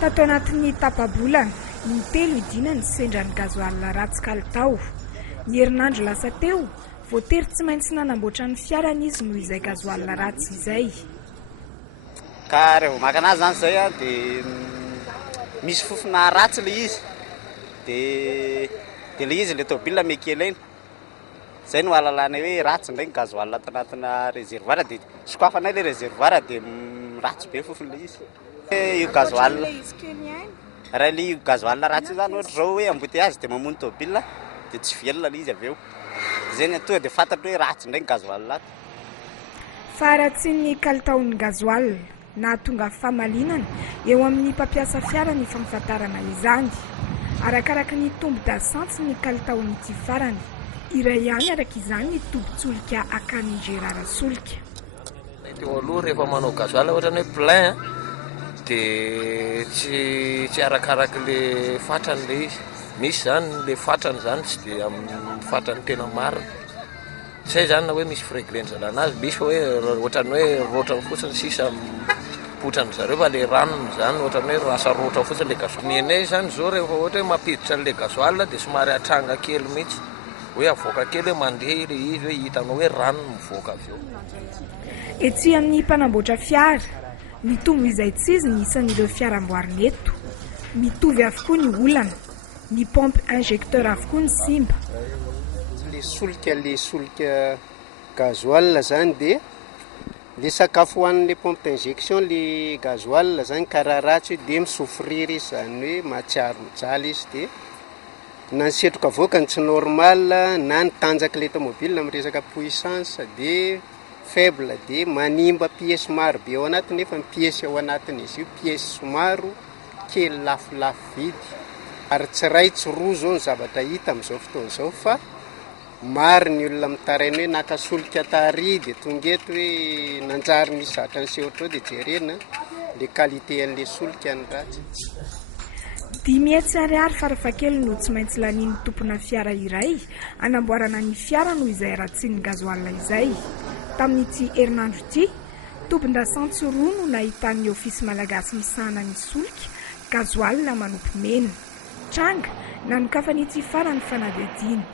Tato anatin'ny tapabolana intelo idina ny sendra ny gazoal ratsy kalitao. Ny herinandro lasa teo voatery tsy maintsy nanamboatra ny fiarany izy noho izay gazoal ratsy izay. Ka rehefa maka anazy zany zay a dia misy fofona ratsy le izy dia le izy le tômôbila mekela iny zay no ahalalana hoe ratsy indray ny gazoal tanatina réservoir dia sokafanay le réservoir dia ratsy be fofona le izy. Io gazoal raha le gazoal ratsy io zany ohatra zao hoe embouteillage dia mamono tômôbila dia tsy velona le izy avy eo. Zay ny tonga dia fantatro hoe ratsy indray ny gazoal ato. Fa raha tsy ny kalitaon'ny gazoal na tonga famalinana eo amin'ny mpampiasa fiara ny fampafantarana izany. Arakaraka ny tombo dasantsy ny kalitaon'ity farany. Iray ihany araka izany ny tombontsolika akany Gérard Solika. Teo aloha rehefa manao gazoal ohatrany hoe plein dia tsy arakaraka le fatrany le izy. Misy zany le fatrany zany tsy dia amin'ny fatrany tena marina. Zay zany na hoe misy freglenjana anazy, misy fa hoe ohatrany hoe rotrany fotsiny sisa potrany zareo fa le ranony zany ohatrany hoe rasa rotra fotsiny le gazoal. Ny anay zany zao rehefa ohatra hoe mampiditra le gazoal dia somary atranga kely mihitsy. Hoe avoaka kely hoe mandeha le izy hoe hitanao hoe rano mivoaka avy eo. Etsy amin'ny mpanamboatra fiara, mitombo izay tsy izy ny isan'ireo fiara amboarina eto. Mitovy avokoa ny olana, ny pompe injecteur avokoa ny simba. Le solika gazoal zany dia le sakafo hoan'le pompe d'injection le gazoal zany karaha ratsy dia misofriry izy zany hoe matsiaro mijaly izy dia na ny setroka avoakany tsy normal na ny tanjaka le tômôbila amin'ny resaka puissance dia faible dia manimba pièce maro be ao anatiny nefa ny pièce ao anatiny izy io pièce somaro kely lafolafo vidy ary tsy ray tsy roa zao ny zavatra hita amin'izao fotoana izao fa maro ny olona mitaraina hoe nakasolika tary dia tonga eto hoe nanjary misy zatra ny sehotra dia jerena le qualité an'le solika ny ratsy. 10,000 ariary farafahakeliny no tsy maintsy lanian'ny tompona fiara iray anamboarana ny fiara noho izay ratsian'ny gazoal izay. Tamin'ity herinandro ity, tompon-dasantsy roa no nahitan'ny ofisy malagasy misahana ny solika gazoal manompo mena. Tranga nanokafan'ity farany fanadihadiana.